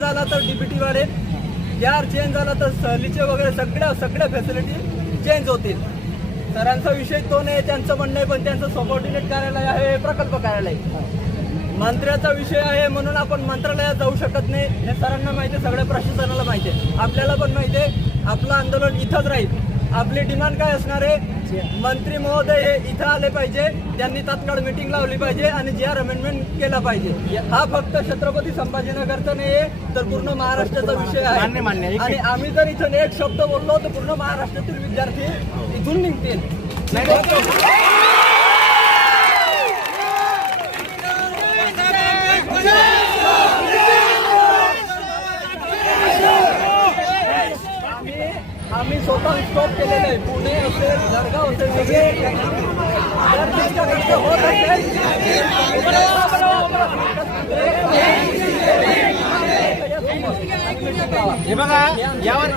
झाला तर डीबीटी वाढेल, यार चेंज झाला तर सहलीचे वगैरे सगळ्या फॅसिलिटी चेंज होतील. सरांचा विषय तो नाही, त्यांचं म्हणणं आहे, पण त्यांचं सबऑर्डिनेट कार्यालय आहे, प्रकल्प कार्यालय. मंत्र्याचा विषय आहे म्हणून आपण मंत्रालयात जाऊ शकत नाही, हे सरांना माहिती आहे, सगळ्या प्रशासनाला माहिती आहे, आपल्याला पण माहिती आहे. आपलं आंदोलन इथंच राहील. आपली डिमांड काय असणार आहे? मंत्री महोदय हे इथं आले पाहिजे, त्यांनी तात्काळ मीटिंग लावली पाहिजे आणि जी आर अमेंडमेंट केला पाहिजे. हा फक्त छत्रपती संभाजीनगरचा नाहीये, तर पूर्ण महाराष्ट्राचा विषय आहे. आणि आम्ही जर इथं एक शब्द बोललो तर पूर्ण महाराष्ट्रातील विद्यार्थी इथून निघतील. आम्ही स्वतः स्टॉप केलेलं आहे. पुणे असेल, जळगाव असेल, वगैरे जर तुमच्याकडे होत असेल हे बघा यावर